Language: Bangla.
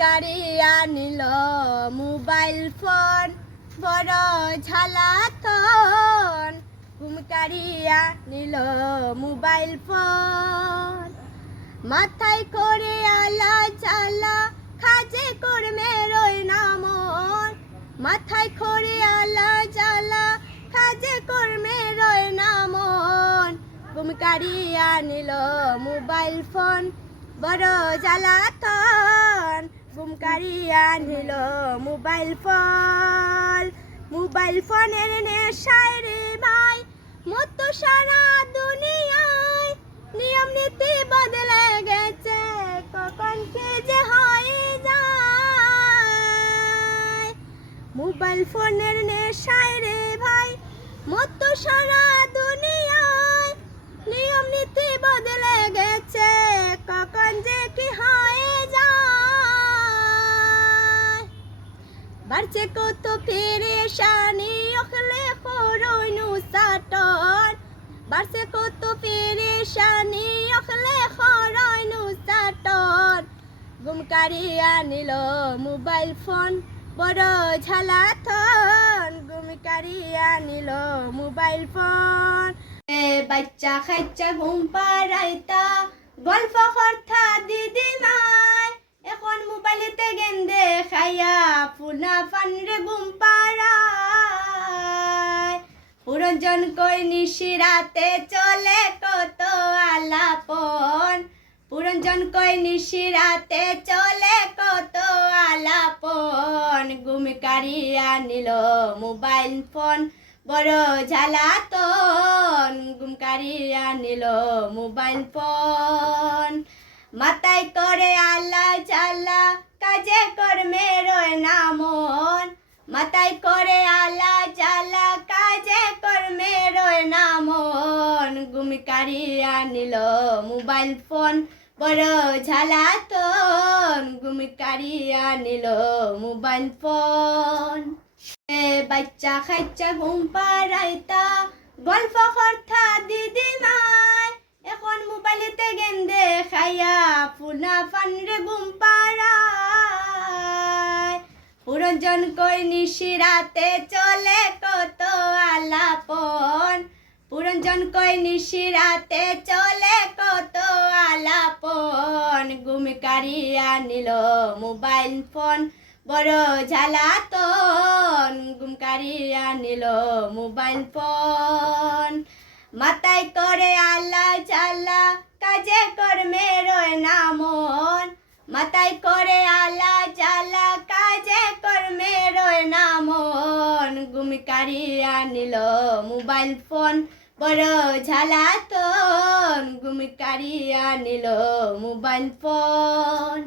কারিয়া নিল মোবাইল ফোন, বড় ঝালাতন। ঘুম কারিয়া নিল মোবাইল ফোন, মাথায় করে আলা জ্বালা, কাজে কর্মে রয় না মন। মাথায় করে আলা জ্বালা, কাজে কর্মে রয় না মন। ঘুম কারিয়া নিল মোবাইল ফোন, বড় জ্বালাতন। ঘুম কারিয়া নিল মোবাইল ফোন। মোবাইল ফোনের নেশায় রে ভাই মতো সারা দুনিয়ায়। নিয়ম নীতি বদলে গেছে, কখন কি যে হয়ে যায়। মোবাইল ফোনের নেশায় রে ভাই মতো সারা দুনিয়ায়। নিয়ম নীতি বদলে গেছে, কখন যে কি হয়ে যায়। বাড়ছে কত পেরেশানি, ওখলে করইনু সাটন। বাড়ছে কত পেরেশানি, ওখলে করইনু সাটন। ঘুম কারিয়া নিল মোবাইল ফোন, বড় ঝালাতন। ঘুম কারিয়া নিল মোবাইল ফোন। বাচ্চা খাচ্চা ঘুম পাড়াইতা, গল্প কর্থা দিদি নাই। এখন মোবাইলেতে গেন্দে খাইয়া পুনা ফানরে ঘুম পাড়ায়। পুরজন কই নিশিরাতে চলে কত আলাপন। পুরজন কই নিশিরাতে চলে কত আলাপন। ঘুম কারিয়া নিল মোবাইল ফোন, বড় ঝালাতন। ঘুম কারিয়া নিল মোবাইল ফোন, মাথায় করে আলা জ্বালা, কাজে কর্মে রয় না মন। মাথায় করে আলা জ্বালা, কাজে কর্মে রয় না মন। ঘুম কারিয়া নিল মোবাইল ফোন, বড় ঝালাতন। ঘুম কারিয়া নিল মোবাইল ফোন। বাচ্চা খাচ্চা ঘুম পাড়াইতা, গল্প কর্থা দিদি নাই। এখন মোবাইলেতে গেন্দে খাইয়া পুনা ফানরে ঘুম পাড়ায়। পুরজন কই নিশিরাতে চলে কত আলাপন। পুরজন কই নিশিরাতে চলে কত আলাপন। ঘুম কারিয়া নিল মোবাইল ফোন, বড় ঝালাতন। ঘুম কারিয়া নিল মোবাইল ফোন, মাথায় করে আলা জ্বালা, কাজে কর্মে রয় না মন। মাথায় করে আলা জ্বালা, কাজে কর্মে রয় না মন। ঘুম কারিয়া নিল মোবাইল ফোন, বড় ঝালাতন। ঘুম কারিয়া নিল মোবাইল ফোন।